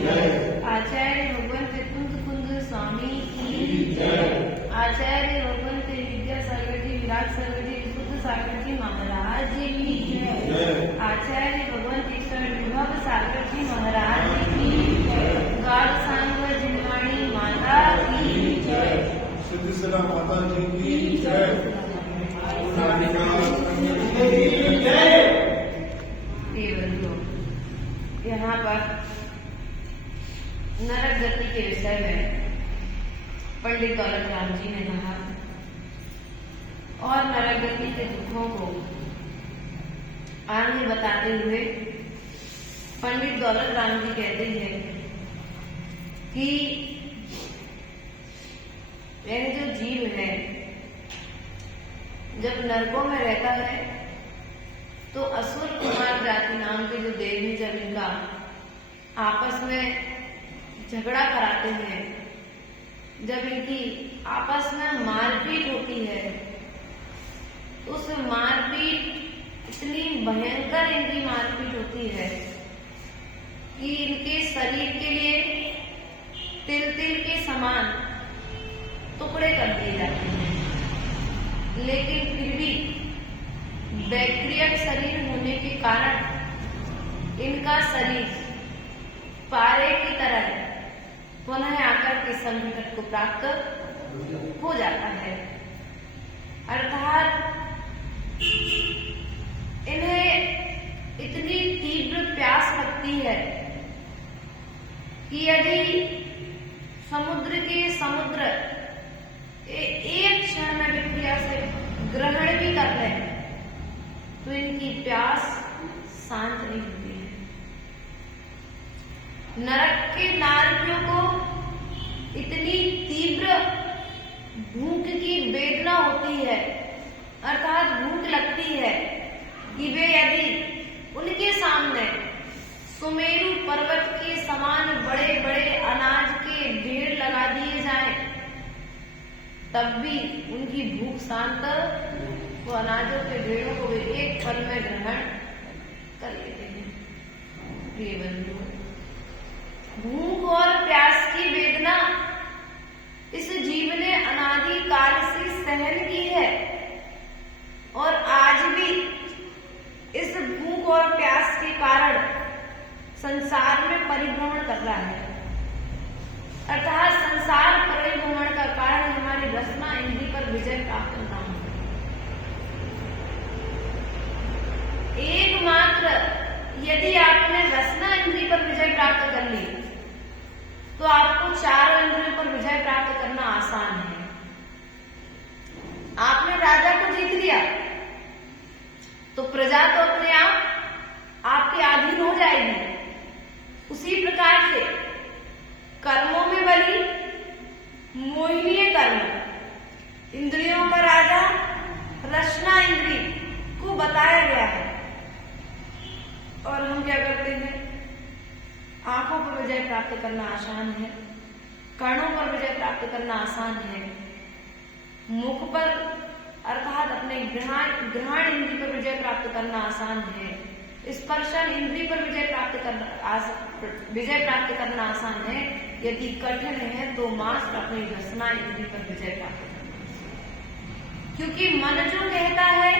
जय। आचार्य भगवंत कुंद स्वामी की जय। आचार्य भगवंत विद्यासागर जी, विराट सागर जी, विशुद्ध सागर जी महाराज की जय। आचार्य भगवंत ईश्वर विभव सागर जी महाराज की जय। गाढ़ सांग जिनवाणी माता की जय। सिद्धिसला माता जी की जय। यहाँ पर नरक गति के विषय में पंडित दौलत राम जी ने कहा और नरक गति के दुखों को आगे बताते हुए पंडित दौलत राम जी कहते हैं कि यह जो जीव है जब नरकों में रहता है तो असुर कुमार जाति नाम के जो देवी जब इनका आपस में झगड़ा कराते हैं, जब इनकी आपस में मारपीट होती है, उस मारपीट इतनी भयंकर इनकी मारपीट होती है कि इनके शरीर के लिए तिल तिल के समान टुकड़े कर दिए जाते हैं। लेकिन फिर भी बैक्टीरियल शरीर होने के कारण इनका शरीर पारे की तरह पुनः आकर के संकट को प्राप्त हो जाता है। अर्थात इन्हें इतनी तीव्र प्यास लगती है कि यदि समुद्र के समुद्र एक क्षण में विक्रिया से ग्रहण भी कर ले तो इनकी प्यास शांत नहीं होती है। नरक के नारकियों को इतनी तीव्र भूख की वेदना होती है, अर्थात भूख लगती है कि वे यदि उनके सामने सुमेरु पर्वत के समान बड़े बड़े अनाज के ढेर लगा दिए जाएं, तब भी उनकी भूख शांत, वो अनाजों के ढेरों को वे एक पल में ग्रहण कर लेते हैं। प्रिय बंधुओं, भूख और प्यास की वेदना इस जीव ने अनादि काल से सहन की है और आज भी इस भूख और प्यास के कारण संसार में परिभ्रमण कर रहा है। अर्थात संसार परिभ्रमण का कारण हमारी रसना इंद्रिय पर विजय प्राप्त करना है। एकमात्र यदि आपने रसना इंद्रिय पर विजय प्राप्त कर ली तो आपको चारों इंद्रियों पर विजय प्राप्त करना आसान है। आपने राजा को जीत लिया तो प्रजा तो अपने आप आपके अधीन हो जाएगी। उसी प्रकार से कर्मों में बलि मोहिनीय कर्म, इंद्रियों का राजा रसना इंद्रिय को बताया गया है। और हम क्या करते हैं? आंखों पर विजय प्राप्त करना आसान है, कर्णों पर विजय प्राप्त करना आसान है, मुख पर अर्थात अपने ग्रहण इंद्रिय पर विजय प्राप्त करना आसान है, स्पर्शन इंद्रिय पर विजय प्राप्त करना आसान है। यदि कठिन है तो मात्र अपनी रसना इंद्रिय पर विजय प्राप्त करना। क्योंकि मन जो कहता है,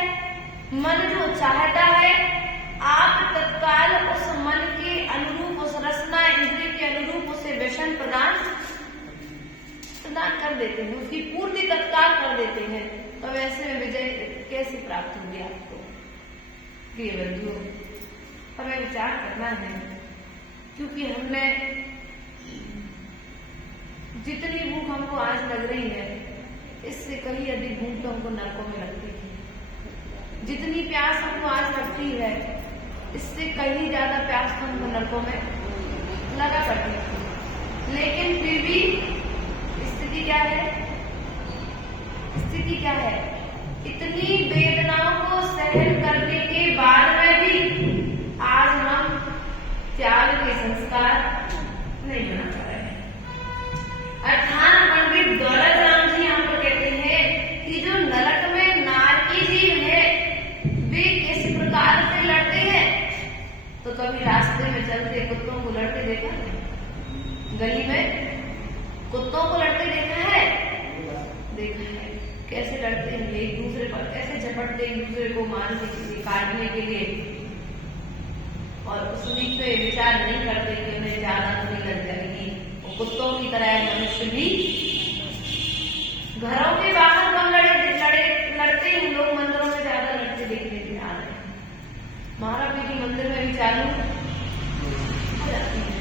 मन जो चाहता है, आप तत्काल उस मन के अनुरूप, उस रसना इंद्रिय के अनुरूप उसे व्यसन प्रदान कर देते हैं, उसकी पूर्ति तत्काल कर देते हैं। तो वैसे में विजय कैसे प्राप्त होगी आपको? प्रिय बंधुओं, हमें विचार करना है, क्योंकि हमने जितनी भूख हमको आज लग रही है इससे कहीं अधिक भूख तो हमको नरकों में लगती है। जितनी प्यास हमको आज लगती है इससे कहीं ज्यादा प्यास तो हमको नरकों में लगा करती है। लेकिन फिर भी स्थिति क्या है? स्थिति क्या है? इतनी वेदनाओं को सहन करने के बाद में भी आज हम त्याग के संस्कार नहीं बना पा रहे हैं। अर्थात पंडित दौलत राम जी यहाँ पर कहते हैं कि जो नरक में नारकी जीव है वे किस प्रकार से लड़ते हैं। तो कभी रास्ते में चलते कुत्तों को लड़ते देखा? गली में कुत्तों को लड़ते देखा है? देखा है। कैसे लड़ते हैं एक दूसरे पर, कैसे झपटते एक दूसरे को मारने के लिए, काटने के लिए, और उस बीच में विचार नहीं करते कि उन्हें ज्यादा नहीं लग जाएगी। वो कुत्तों की तरह मनुष्य भी घरों के बाहर कम लड़ते हैं लोग, मंदिरों में ज्यादा लड़ते देखने के आ रहे हैं। महाराज जी मंदिर में भी चालू हो जाती है।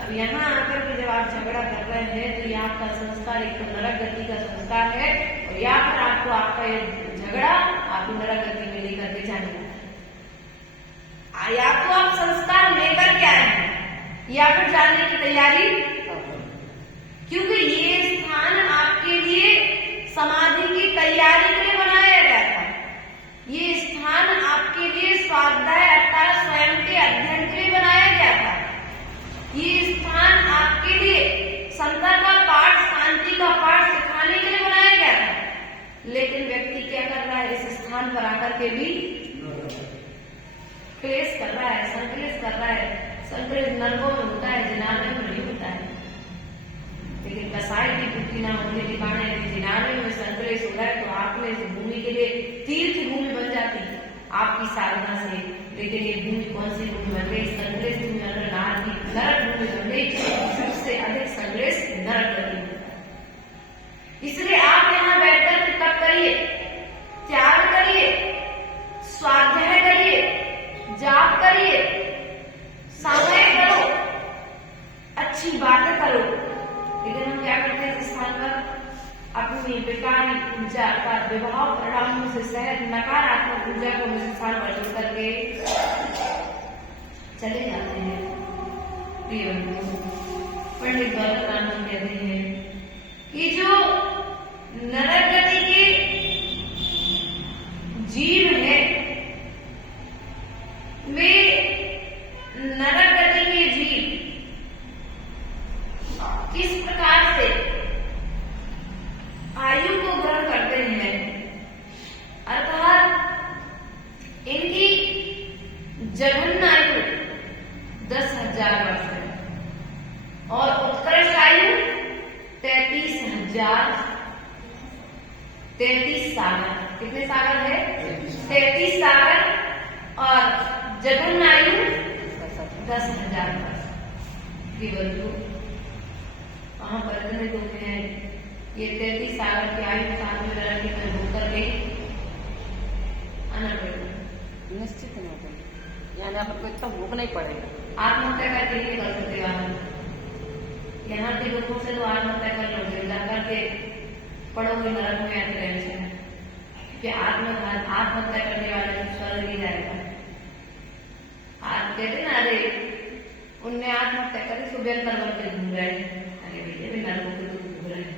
अब यहाँ आकर के जब आप झगड़ा कर रहे हैं तो ये आपका संस्कार एक तो नरक गति का संस्कार है, और या फिर आपको आपका ये झगड़ा आपको नरक गति में लेकर के जाने वाला है। या तो आप संस्कार लेकर के आए हैं या फिर जाने की तैयारी, क्योंकि ये स्थान आपके लिए समाधि की तैयारी के लिए बनाया गया था। ये स्थान आपके लिए स्वाध्याय अर्थात स्वयं के अध्ययन के लिए बनाया गया था। ये स्थान आपके लिए संता का पाठ, शांति का पाठ सिखाने के लिए बनाया गया था। लेकिन व्यक्ति क्या कर रहा है? इस स्थान पर आकर के भी क्लेश कर रहा है, संकलेश कर रहा है। संकलेश नरकों में होता है, जिनारे में नहीं होता है। लेकिन कसाई की बुद्धि ना होने के कारण जिनारे में संकलेश हो रहा है, तो आपने इस भूमि के लिए तीर्थ भूमि बन जाती है आपकी साधना से। लेकिन ये भूमि कौन सी भूमि बन गई? संकलेश भूमि, नरक भूमि बन गई। सबसे अधिक संकलेश नरक गति होता है। इसलिए आप यहाँ बैठकर तप करिए, त्याग करिए, स्वाध्याय करिए, जाप करिए, सामय करो, अच्छी बातें करो। लेकिन हम क्या करते हैं? इस स्थान पर अपनी विकारी ऊर्जा का विभाव परिणामों से सहज नकारात्मक ऊर्जा को इस स्थान पर छोड़ करके चले जाते हैं। प्रिय बंधु, पंडित दौलतराम कहते हैं कि जो नरक गति के जीव है, वे नरक गति के जीव किस प्रकार से आयु को ग्रहण करते हैं, अर्थात इनकी जघन्य आयु 10,000 वर्ष है और उत्कृष्ट आयु 33 सागर। कितने सागर है? 33 सागर। और जघन्य आयु 10,000 वर्ष। वहां पर इतने दुख हैं। ये 33 सागर की आयु के साथ में लड़के में भूख करके आना पड़ेगा, निश्चित नहीं होगा। यानी आपको इतना भूख नहीं पड़ेगा। आत्महत्या करके नहीं कर सकते बाहर। यहाँ के लोगों से तो आत्महत्या कर लोगे, जाकर के पड़ोगे नरक में आते टेंशन, क्योंकि आत्महत्या करने वाले स्वर्ग नहीं जाएगा। आप कहते ना, अरे उनने आत्महत्या करी, सुबह नरक के घूम रहे हैं। अरे भैया भी नरकों के तो घूम रहे हैं।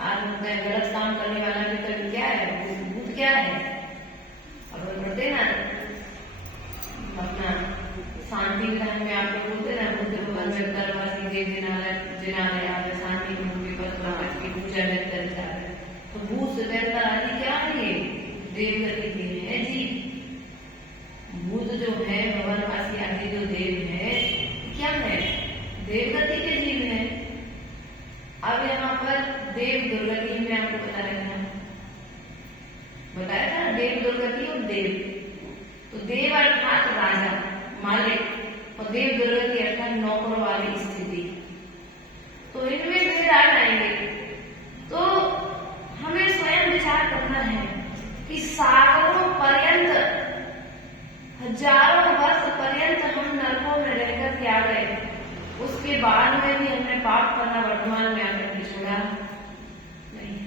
आत्महत्या गलत काम करने वाला भी कभी क्या है? भूत क्या है? अब पढ़ते ना अपना शांति विधान में आप लोग बोलते ना, बुद्ध भगवान में दरवासी देव जिनालय शांति की पूजा में चलता है। तो भूत से बेहतर आदि क्या है? ये देवगति के हैं जी। भूत जो है, भगवान आदि जो देव है, क्या है? देवगति के जीव है। अब यहाँ पर देव दुर्गति में आपको बताया था, देव दुर्गति और देव। तो देव अर्थात राजा, मालिक, और देव दुर्गति अर्थात नौकरों वाली स्थिति। तो इनमें भेद आ जाएंगे। तो हमें स्वयं विचार करना है कि सागरों पर्यंत, हजारों वर्ष पर्यंत हम नरकों में रहकर के आ गए, उसके बाद में भी हमने पाप करना वर्तमान में आकर के छोड़ा नहीं।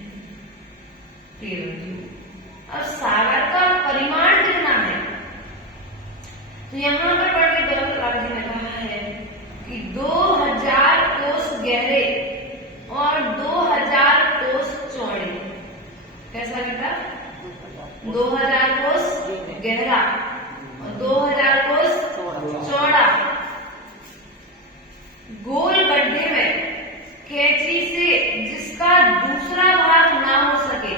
अब सागर का परिमाण कितना है? तो यहाँ पर पंडित दौलतराम जी ने कहा है कि 2000 कोस गहरे और 2000 कोस चौड़े। कैसा बेटा? 2000 कोस गहरा और 2000 कोस चौड़ा। गोल गड्ढे में कैंची से जिसका दूसरा भाग ना हो सके,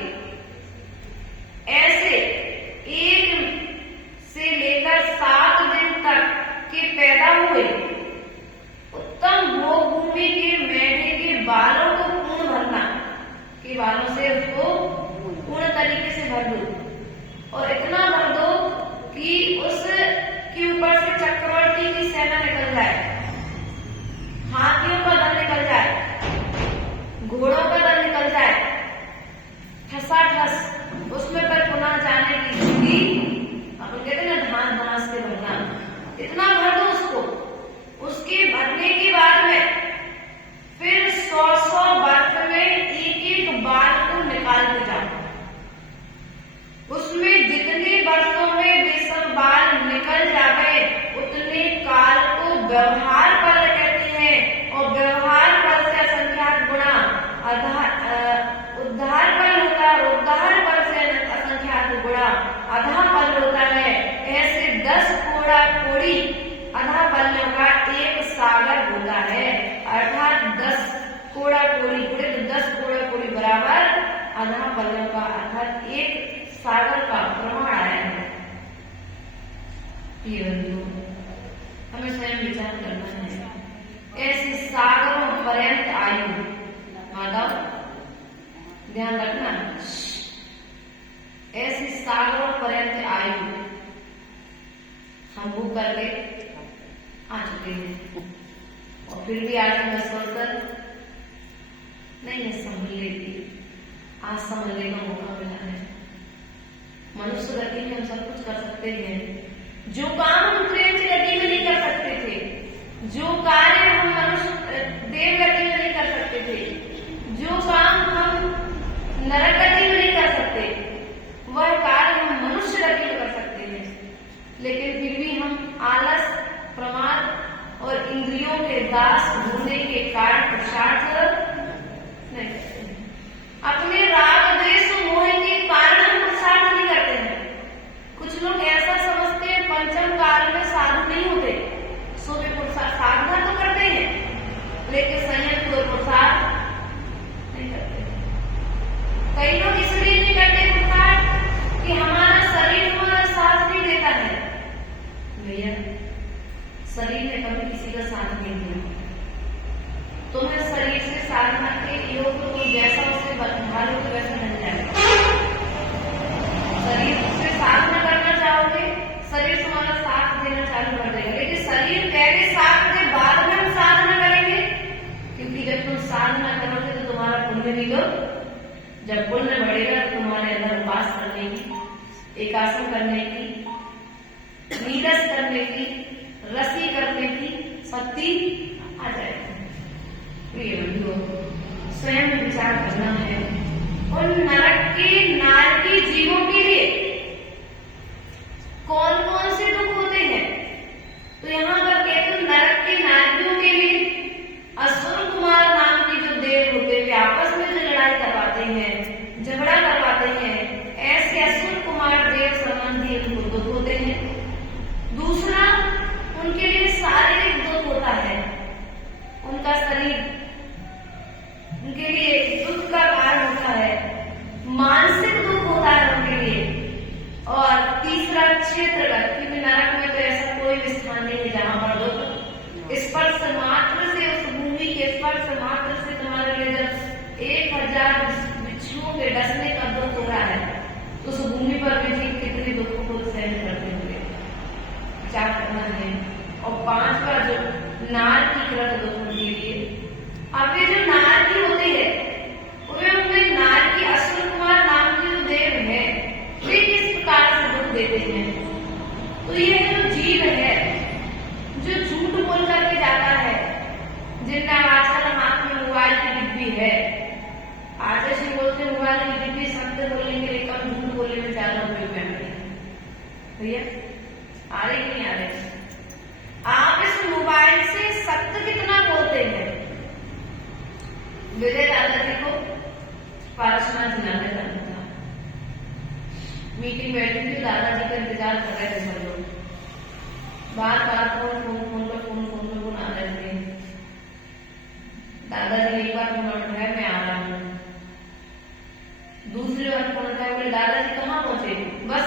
ऐसे 1 से लेकर 7 दिन तक के पैदा हुए उत्तम और व्यवहार बल से असंख्यात गुणा उद्धार बल होता है, उद्धार बल से असंख्यात गुणा अधा बल होता है। ऐसे 10 कोड़ा कोड़ी अधा बलों का एक सागर होता है। अर्थात 10 कोड़ा कोड़ी गुणे तो 10 कोड़ा कोड़ी बराबर अधा बलों का, अर्थात एक सागर का प्रमाण आया है। ये हमें स्वयं विचार करना है। ऐसे सागरों पर्यंत आयु, माधव ध्यान रखना, ऐसे सागरों पर्यंत आयु हम भूख करके आ चुके हैं और फिर भी आज मैं सोचकर नहीं है संभल लेती। आज संभलने का मौका मिला है। मनुष्य गति में हम सब कुछ कर सकते हैं। जो काम हम प्रेम की गति में नहीं कर सकते थे, जो कार्य हम मनुष्य देव गति में नहीं कर सकते थे, जो काम हम नरक गति में नहीं कर सकते, वह कार्य हम मनुष्य गति में कर सकते हैं। लेकिन फिर भी हम आलस, प्रमाद और इंद्रियों के दास होने के कारण पुरुषार्थ नहीं करते हैं। अपने राग द्वेष मोह के कारण हम पुरुषार्थ नहीं करते हैं। कुछ लोग ऐसा समझते हैं पंचम काल में साधु नहीं होते, सो वे साधना तो करते हैं लेकिन संयम को पुरुषार्थ नहीं करते। कई लोग इसलिए नहीं करते पुरुषार्थ कि हमारा शरीर हमारा साथ नहीं देता है। भैया शरीर ने कभी किसी का साथ नहीं दिया। तुम्हें शरीर से साधना के योग को जैसा उसे ढालो तो वैसा बन जाएगा। शरीर से साधना करना चाहोगे, शरीर तुम्हारा साथ देना चालू कर देगा। लेकिन शरीर पहले साथ दे, बाद में हम साधना करेंगे, क्योंकि जब तुम साधना करोगे तो तुम्हारा पुण्य भी लो। जब पुण्य बढ़ेगा तो तुम्हारे अंदर उपास करने की, एकासन करने की, नीरस करने की, रसी करने की शक्ति आ जाएगी। प्रिय बंधुओं, स्वयं विचार करना है। उन नरक के नारकी जीवों के लिए कौन कौन से दुख होते हैं? तो यहाँ पर कहते हैं नरक के नारकियों के लिए असुर कुमार नाम के जो देव होते हैं, आपस में जो लड़ाई करवाते हैं, झगड़ा करवाते हैं, ऐसे असुर कुमार देव संबंधी उनको दुख होते हैं। दूसरा, उनके लिए शारीरिक दुख होता है, उनका शरीर उनके लिए दुख का कारण होता है, मानसिक दुख होता है उनके लिए। और तीसरा क्षेत्रगत, क्योंकि नरक में तो ऐसा कोई भी स्थान नहीं है जहां पर दुख स्पर्श मात्र से, उस भूमि के स्पर्श मात्र से तुम्हारे लिए जब 1000 बिच्छुओं के डसने का दुख हो रहा है तो उस भूमि पर भी जीव कितने दुखों को सहन करते होंगे, विचार करना है। और 5वां जो नार की कृत दुख के लिए, अब ये जो नारकी होती है उनमें नारकी असुर कुमार नाम के जो देव है वे किस प्रकार से दुख देते हैं? तो ये जो जीव है जो झूठ बोल करके जाता है, जिनका आजकल हाथ में मोबाइल की डिब्बी है, आज ऐसे बोलते हैं मोबाइल की डिब्बी शब्द बोलेंगे लेकिन झूठ बोलने में ज्यादा उपयोग करते हैं। भैया आ रहे कि नहीं आ रहे? आप इस मोबाइल से सत्य कितना बोलते हैं? विजय दादाजी को पारसनाथ जिलाने जाना था, मीटिंग बैठी थी, दादाजी का इंतजार कर रहे थे सब लोग, बार बार फोन आ रहे थे। दादाजी एक बार फोन उठाया, मैं आ रहा हूँ। दूसरी बार फोन उठाया, बोले दादाजी कहाँ पहुंचे? बस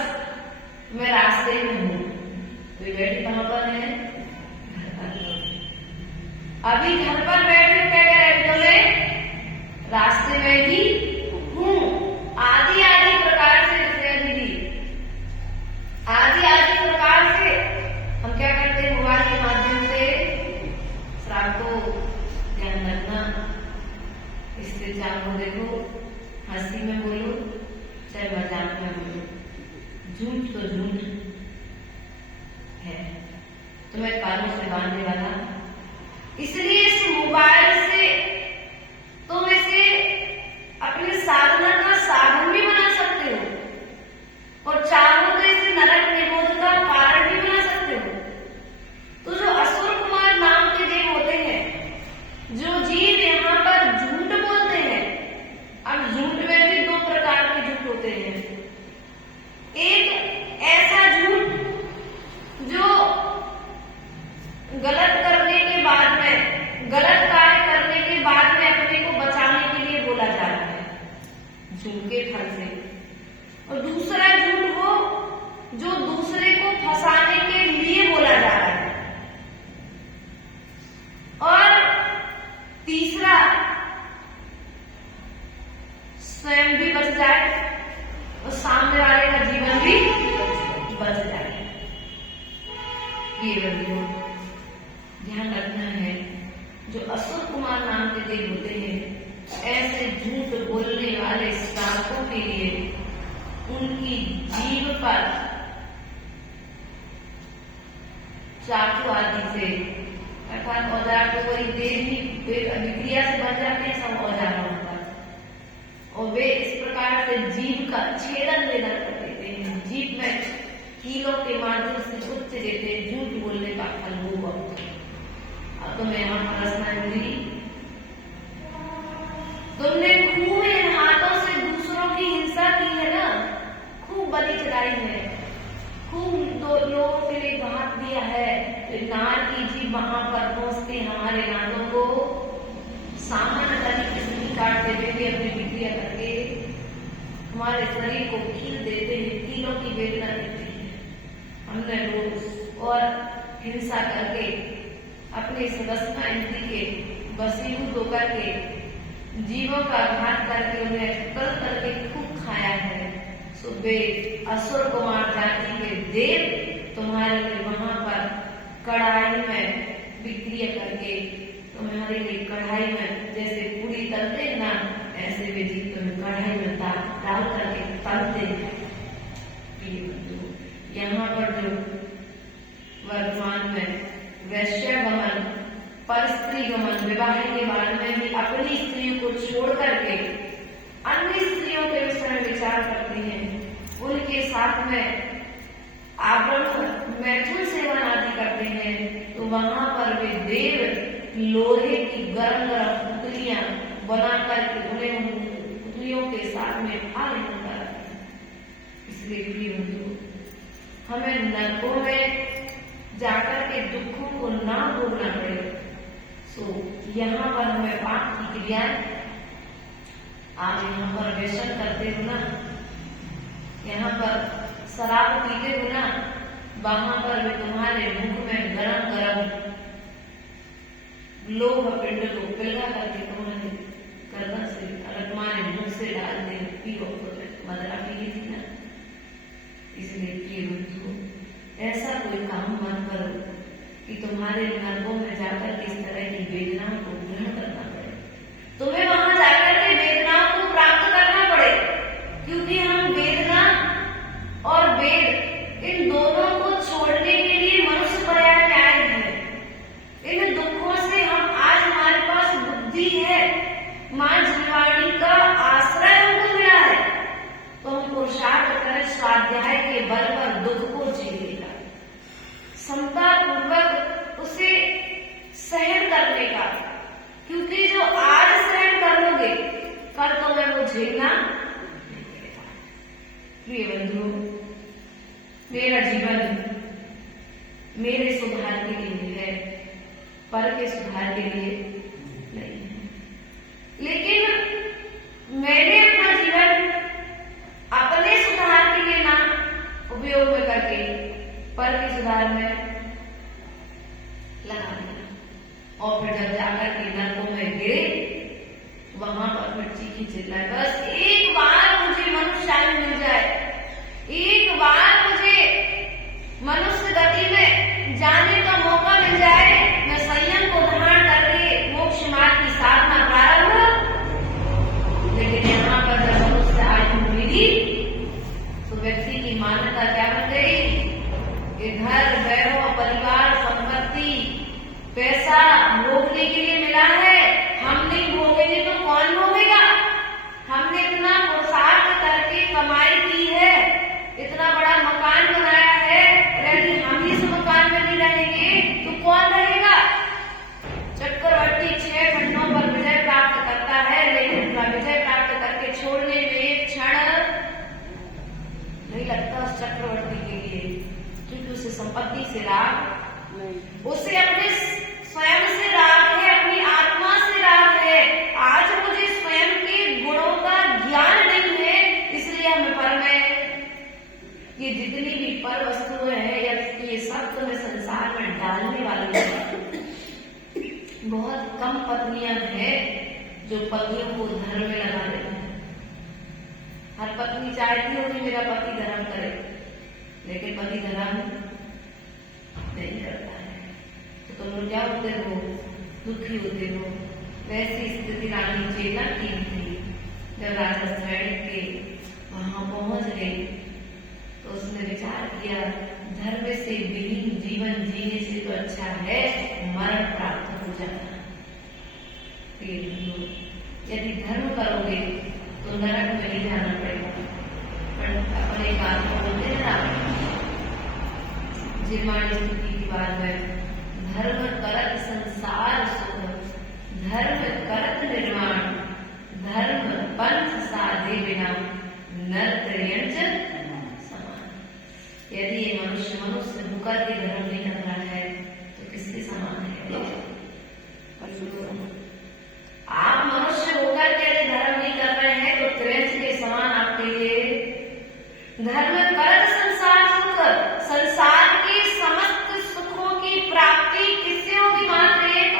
मैं रास्ते में हूँ। तो बैठी कहाँ पर है? घर पर। अभी घर पर बैठे बोले रास्ते में ही हूँ। आदि आदि प्रकार से दीदी, आदि आदि प्रकार से हम क्या करते हैं? मोबाइल के माध्यम से श्राप को ध्यान रखना, इससे चाहो देखो, हंसी में बोलो चाहे मजाक में बोलो, झूठ तो झूठ है, तुम्हें कानों से बांधने वाला। इसलिए इस मोबाइल से तुम इसे अपनी साधना का साधन भी बना सकते हो और चाहो तो इसे नरक निरोध का कारण भी बना सकते हो। तो जो असुर कुमार नाम के देव होते हैं झूठे फल से। और दूसरा झूठ वो जो दूसरे को फंसाने के लिए बोला जा रहा है। और तीसरा स्वयं भी बच जाए और सामने वाले का जीवन भी बच जाए। ये बंधुओं, ध्यान रखना है, जो असुर कुमार नाम के देव होते हैं, ऐसे झूठ बोलने वाले श्रापों के लिए उनकी जीभ पर चाकू आदि से अर्थात औजार को कोई देवी विक्रिया से बन जाते हैं, सब औजार होता है। और वे इस प्रकार से जीभ का छेदन देना कर देते हैं, जीभ में कीलों के माध्यम से उच्च देते हैं, झूठ बोलने का फल वो वक्त। अब तुम्हें यहाँ पर रचना मिली, तुमने खूब इन हाथों से दूसरों की हिंसा की है ना, खूब बलि चढ़ाई है, खूब दो लोगों के लिए घात दिया है। तो नार की जीभ वहां पर पहुंचते हमारे नारों को सामान्य तरीके से नहीं काटते हुए भी अपनी विक्रिया करके हमारे शरीर को कील देते हैं, कीलों की वेदना देते हैं। हमने रोज और हिंसा करके अपने सदस्यता इंद्री के वसीभूत होकर के जीवों का घात करके उन्हें तल करके खूब खाया है। सो वे असुर कुमार जाति के देव तुम्हारे लिए वहां पर कढ़ाई में विक्रिया करके तुम्हारे लिए कढ़ाई में जैसे पूरी तलते ना, ऐसे वे जीव तुम्हें कढ़ाई में डाल करके तलते हैं। यहाँ पर जो वर्तमान में वैश्यगमन, परस्त्रीगमन, विवाह के बाद में भी अपनी स्त्रियों को छोड़ करके अन्य स्त्रियों के विषय में विचार करते हैं, उनके साथ में आवरण मैथुन सेवन आदि करते हैं, तो वहां पर वे देव लोहे की गरम गरम पुतलियां बना करके उन्हें पुतलियों के साथ में आलिंगन कराते हैं। इसलिए प्रिय बंधु, हमें नरकों में जाकर के दुखों को ना भोगना पड़े। सो यहाँ पर हमें पाप की क्रिया, आप यहाँ पर व्यसन करते हो ना, यहाँ पर शराब पीते हो ना, वहां पर भी तुम्हारे मुख में गरम गरम लोह पिंड को पिलगा करके तुम्हारे गर्दन से अगर तुम्हारे मुख से डाल दे, पियो मदरा पी ली थी ना। इसलिए प्रिय बंधु, ऐसा कोई काम मत करो कि तुम्हारे नरकों में जाकर इस तरह की वेदनाओं को ग्रहण करना पड़े, तुम्हें वहां जाकर के वेदनाओं को प्राप्त करना पड़े। क्योंकि हम वेदना और वेद इन दोनों को छोड़ने के लिए मनुष्य पर्याय में आए हैं। इन दुखों से हम आज हमारे पास बुद्धि है, मां जीवाणी का आश्रय हमको मिला है, तो हम पुरुषार्थ करें स्वाध्याय के बल पर दुख को झेलेगा, समता पूर्वक उसे सहन करने का। क्योंकि जो आज सहन कर लोगे, कल तो मैं वो झेलना। प्रिय बंधु, मेरा जीवन मेरे सुधार के लिए है, पर के सुधार के लिए नहीं है। लेकिन मैंने अपना जीवन अपने सुधार के लिए ना उपयोग में करके पर के सुधार में लगा दिया। और फिर जब जाकर के नरकों में गिरे, वहां पर फिर चीखी चिल्लाए, बस एक बार मुझे मनुष्य मिल जाए, एक बार मुझे मनुष्य गति में जाने का मौका मिल जाए, मैं संयम को धारण करके मोक्ष मार्ग की साधना प्रारंभ। लेकिन यहाँ पर जब मनुष्य आयु मिली तो व्यक्ति की मान्यता क्या बन गई कि घर, वैभव, परिवार, संपत्ति, पैसा भोगने के लिए मिला है, हम नहीं भोगेंगे तो कौन भोगेगा? हमने इतना पुरुषार्थ करके कमाई की है, इतना बड़ा मकान बनाया है, यदि हम इस मकान में नहीं रहेंगे तो कौन रहेगा? चक्रवर्ती 6 खंडों पर विजय प्राप्त करता है, लेकिन उसका विजय प्राप्त करके छोड़ने में एक क्षण नहीं लगता उस चक्रवर्ती के लिए, क्योंकि उसे संपत्ति से राग, उसे अपने स्वयं से राग है, अपनी आत्मा से राग है। आज मुझे बहुत कम पत्नियां हैं जो पतियों को धर्म में लगा देती हैं। हर पत्नी चाहती होगी मेरा पति धर्म करे, लेकिन पति धर्म नहीं करता है तो तुम लोग क्या होते हो, दुखी होते हो। वैसी स्थिति रानी चेला की थी। जब राजा श्रेणी के वहां पहुंच गए तो उसने विचार किया धर्म से विहीन जीवन जीने से तो अच्छा है मरण प्राप्त हो जाना। यदि धर्म करोगे तो नरक में नहीं जाना पड़ेगा। पर अपने बात को बोलते हैं ना, निर्माण स्थिति की बात है, धर्म करत संसार सुख, धर्म करत निर्माण, धर्म पंथ साधे बिना नर त्रियंजन समान। यदि ये मनुष्य होकर के धर्म नहीं कर रहा है तो किसके समान है? आप मनुष्य होकर के यदि धर्म नहीं कर रहे हैं तो त्रियंज के समान आपके लिए धर्म करत संसार सुख, संसार के समस्त सुखों की प्राप्ति किससे होगी? मात्र एक।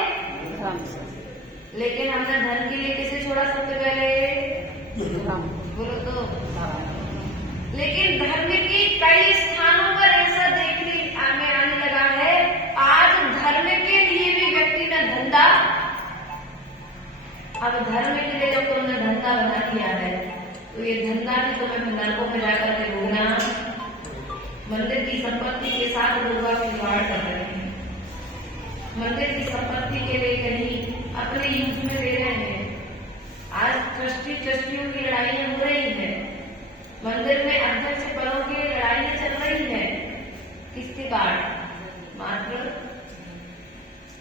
लेकिन हमने धन के लिए किसे छोड़ा सबसे पहले? बोलो तो। लेकिन धर्म की कई स्थानों पर ऐसा देखने में आने लगा है, आज धर्म के लिए भी व्यक्ति ने धंधा, अब धर्म के लिए जब तुमने धंधा बना दिया है तो ये धंधा भी तुम्हें नरकों में जाकर के भोगना। मंदिर की संपत्ति के साथ लोग खिलवाड़ कर रहे हैं, मंदिर की संपत्ति के लिए कहीं अपने यूज में ले रहे हैं। आज ट्रस्टियों की लड़ाइयां हो रही है, मंदिर में अध्यक्ष पदों की लड़ाइयां चल रही है। किसके कारण? मात्र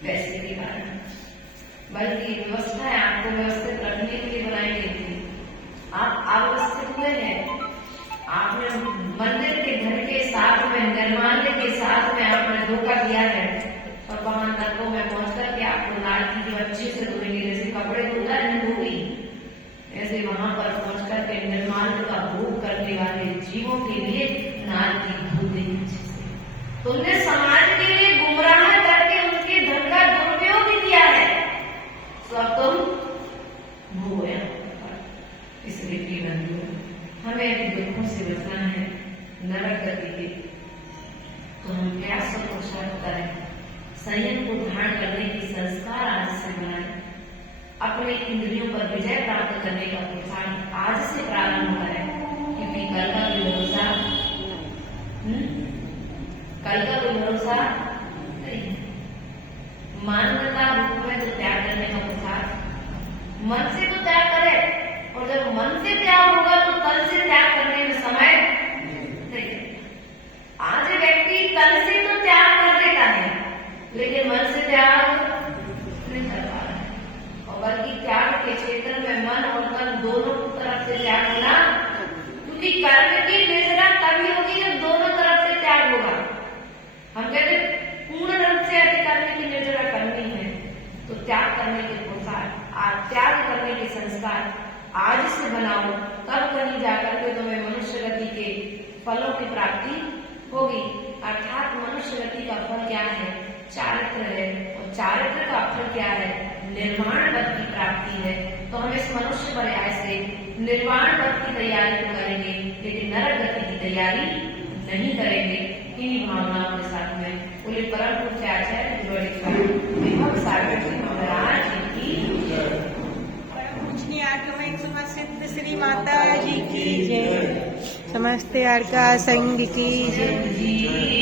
पैसे के कारण। बल्कि व्यवस्थाएं आपको व्यवस्थित रखने के लिए बनाई गई थी, आप अव्यवस्थित हुए हैं। आपने मंदिर के घर के साथ में, निर्माण के साथ में आपने धोखा किया है और वहां नरकों में पहुंच करके आपको नारकी की अच्छे से धोएंगे। जैसे कपड़े धोता है धोगी, ऐसे वहां पर पहुंच करके निर्माण का भोग करने वाले जीवों के लिए नारकी धो देंगे अच्छे से। तुमने समाज के लिए गुमराह करके उनके धन का दुरुपयोग भी किया है, तो अब तुम भोगोया। इसलिए जीवन हमें दुखों से बचना है, नरक गति के, तो हम प्रयास और पुरुषार्थ करें, संयम को धारण करने की संस्कार आज से बनाए, अपने इंद्रियों पर विजय प्राप्त करने का पुरुषार्थ आज से प्रारंभ करें। क्योंकि कल का कोई भरोसा नहीं है। मानवता रूप में तो त्याग करने का पुरुषार्थ मन से तो त्याग करे, और जब मन से त्याग होगा तो तन से त्याग करने में समय नहीं। आज व्यक्ति तन से तो त्याग कर देता है लेकिन मन से त्याग नहीं कर पा रहा है। और बल्कि त्याग के क्षेत्र में मन और तन दोनों तरफ से त्याग होना, क्योंकि कर्म की निर्जरा तभी होगी जब दोनों तरफ से त्याग होगा। हम कहते पूर्ण रूप से यदि कर्म की निर्जरा करनी है तो त्याग करने के पुरुषार्थ, त्याग करने के संस्कार आज से बनाओ, तब कहीं जाकर के तुम्हें मनुष्य गति के फलों की प्राप्ति होगी। अर्थात मनुष्य गति का फल क्या है? चारित्र है, और चारित्र का फल क्या है? निर्वाण पद की प्राप्ति है। तो हम इस मनुष्य पर्याय से निर्वाण पद की तैयारी तो करेंगे, लेकिन नरक गति की तैयारी नहीं करेंगे। इन्हीं भावनाओं के साथ में बोले परम पूज्य आचार्य विभव सागर जी महाराज की पूजनीय आगमन समस्त श्री माता जी की जय, समस्त अर्का संघ की जय।